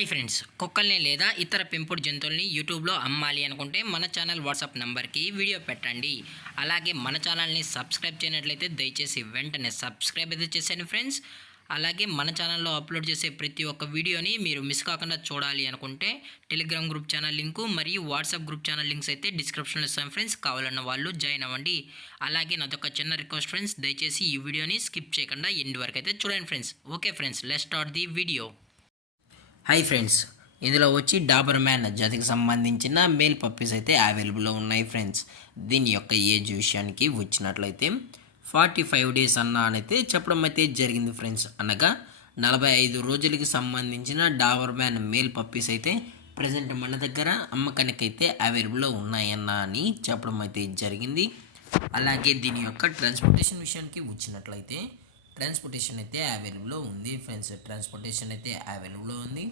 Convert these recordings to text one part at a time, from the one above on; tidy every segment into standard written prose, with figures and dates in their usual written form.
Hi friends, కుక్కల్ని లేదా ఇతర పెంపుడు జంతువుల్ని యూట్యూబ్లో అమ్మాలి అనుకుంటే మన ఛానల్ వాట్సాప్ నెంబర్కి వీడియో పెట్టండి. అలాగే మన ఛానల్ని సబ్స్క్రైబ్ చేయనట్లయితే దయచేసి వెంటనే సబ్స్క్రైబ్ అయితే చేసేయండి ఫ్రెండ్స్. అలాగే మన ఛానల్లో అప్లోడ్ చేసే ప్రతి ఒక్క వీడియోని మీరు మిస్ కాకుండా చూడాలి అనుకుంటే టెలిగ్రామ్ గ్రూప్ ఛానల్ లింకు మరియు వాట్సాప్ గ్రూప్ ఛానల్ లింక్స్ అయితే డిస్క్రిప్షన్లో ఇస్తాను ఫ్రెండ్స్. కావాలన్న వాళ్ళు జాయిన్ అవ్వండి. అలాగే నాదొక చిన్న రిక్వెస్ట్ ఫ్రెండ్స్, దయచేసి ఈ వీడియోని స్కిప్ చేయకుండా ఎండ్ వరకు అయితే చూడండి friends. Okay friends, let's start the video. Hi friends, ఇందులో వచ్చి డాబర్ మ్యాన్ జాతికి సంబంధించిన మేల్ పప్పీస్ అయితే అవైలబుల్లో ఉన్నాయి ఫ్రెండ్స్. దీని యొక్క ఏజ్ విషయానికి వచ్చినట్లయితే 45 డేస్ అయితే చెప్పడం అయితే జరిగింది ఫ్రెండ్స్. అనగా 45 రోజులకి సంబంధించిన డాబర్ మ్యాన్ మేల్ పప్పీస్ అయితే ప్రజెంట్ మన దగ్గర అమ్మకానికైతే అవైలబుల్లో ఉన్నాయన్న అని చెప్పడం అయితే జరిగింది. అలాగే దీని యొక్క ట్రాన్స్పోర్టేషన్ విషయానికి వచ్చినట్లయితే ట్రాన్స్పోర్టేషన్ అయితే అవైలబుల్లో ఉంది ఫ్రెండ్స్. ట్రాన్స్పోర్టేషన్ అయితే అవైలబుల్లో ఉంది.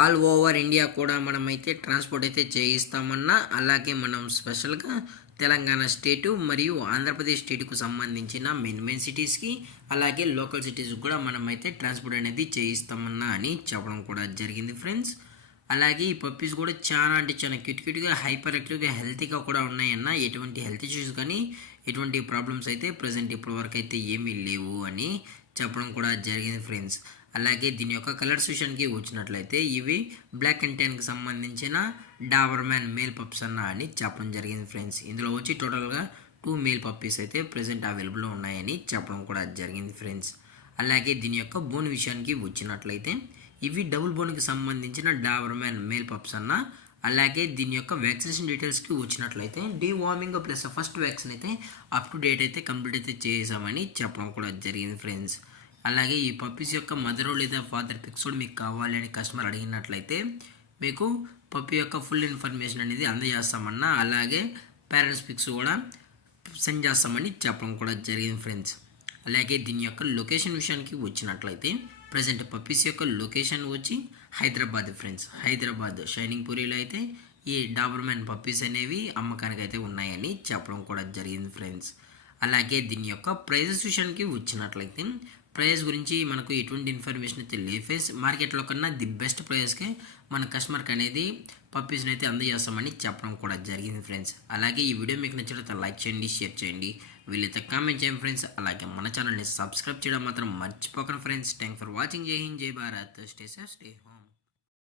ఆల్ ఓవర్ ఇండియా కూడా మనమైతే ట్రాన్స్పోర్ట్ అయితే చేయిస్తామన్నా, అలాగే మనం స్పెషల్గా తెలంగాణ స్టేటు మరియు ఆంధ్రప్రదేశ్ స్టేట్కు సంబంధించిన మెయిన్ సిటీస్కి అలాగే లోకల్ సిటీస్కి కూడా మనమైతే ట్రాన్స్పోర్ట్ అనేది చేయిస్తామన్నా అని చెప్పడం కూడా జరిగింది ఫ్రెండ్స్. అలాగే ఈ పప్పీస్ కూడా చాలా అంటే చాలా క్యూట్గా హైపర్ యాక్టివ్గా హెల్తీగా కూడా ఉన్నాయన్న. ఎటువంటి హెల్త్ ఇష్యూస్ కానీ ఎటువంటి ప్రాబ్లమ్స్ అయితే ప్రజెంట్ ఇప్పటి వరకు అయితే ఏమీ లేవు అని చెప్పడం కూడా జరిగింది ఫ్రెండ్స్. అలాగే దీని యొక్క కలర్స్ విషయానికి వచ్చినట్లయితే ఇవి బ్లాక్ అండ్ టెన్కి సంబంధించిన డాబర్ మ్యాన్ మేల్ పప్స్ అని చెప్పడం జరిగింది ఫ్రెండ్స్. ఇందులో వచ్చి టోటల్గా 2 మేల్ పప్పీస్ అయితే ప్రజెంట్ అవైలబుల్లో ఉన్నాయని చెప్పడం కూడా జరిగింది ఫ్రెండ్స్. అలాగే దీని యొక్క బోన్ విషయానికి వచ్చినట్లయితే ఇవి డబుల్ బోన్కి సంబంధించిన డాబర్ మ్యాన్ మేల్ పప్స్ అలాగే దీని యొక్క వ్యాక్సినేషన్ డీటెయిల్స్కి వచ్చినట్లయితే డీవార్మింగ్ ప్లస్ ఫస్ట్ వ్యాక్సిన్ అయితే అప్ టు డేట్ అయితే కంప్లీట్ అయితే చేసామని చెప్పడం కూడా జరిగింది ఫ్రెండ్స్. అలాగే ఈ పప్పీస్ యొక్క మదర్ లేదా ఫాదర్ పిక్స్ కూడా మీకు కావాలి అని కస్టమర్ అడిగినట్లయితే మీకు పప్పీ యొక్క ఫుల్ ఇన్ఫర్మేషన్ అనేది అందజేస్తామన్నా, అలాగే పేరెంట్స్ పిక్స్ కూడా సెండ్ చేస్తామని చెప్పడం కూడా జరిగింది ఫ్రెండ్స్. అలాగే దీని యొక్క లొకేషన్ విషయానికి వచ్చినట్లయితే ప్రజెంట్ పప్పీస్ యొక్క లొకేషన్ వచ్చి హైదరాబాద్ ఫ్రెండ్స్. హైదరాబాద్ షైనింగ్ పూరిలో అయితే ఈ డాబర్ మ్యాన్ పప్పీస్ అనేవి అమ్మకానికి అయితే ఉన్నాయని చెప్పడం కూడా జరిగింది ఫ్రెండ్స్. అలాగే దీని యొక్క ప్రైజెస్ విషయానికి వచ్చినట్లయితే ప్రైస్ గురించి మనకు ఎటువంటి ఇన్ఫర్మేషన్ అయితే లేదు ఫ్రెండ్స్. మార్కెట్లో కన్నా ది బెస్ట్ ప్రైస్కే మన కస్టమర్కి అనేది పప్పీస్ని అయితే అందజేస్తామని చెప్పడం కూడా జరిగింది ఫ్రెండ్స్. అలాగే ఈ వీడియో మీకు నచ్చినట్లయితే లైక్ చేయండి, షేర్ చేయండి, వీళ్ళైతే కామెంట్ చేయండి ఫ్రెండ్స్. అలాగే మన ఛానల్ని సబ్స్క్రైబ్ చేయడం మాత్రం మర్చిపోకండి ఫ్రెండ్స్. Thank for watching. జై హింద్, జై Bharat, stay safe, stay home.